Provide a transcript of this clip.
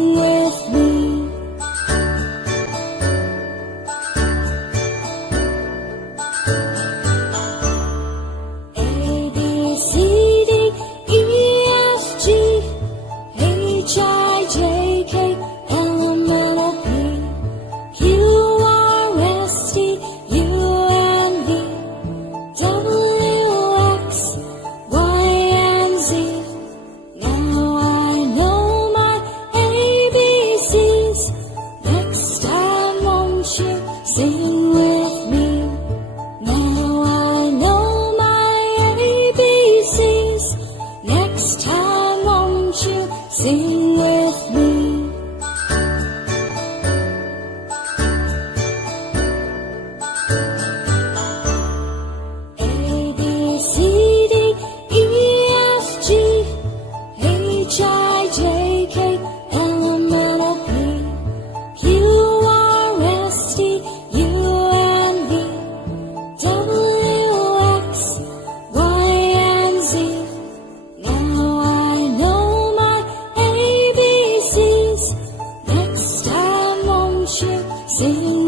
Sing with me. A, B, C, D, E, F, G, H, I, J, K, L, M, N, O, P, Q, R, S, T, U, and V, W, X, Y, and Z. Now I know my ABCs. Next time, won't you sing with me? Now I know my ABCs. Next time, won't you sing with me? A, B, C, D, E, F, G, H, I, J, K, L, M, N, O, P, Q, R, S, T, U, and V, W, X, Y, and Z. Now I know my ABCs. Next time, won't you sing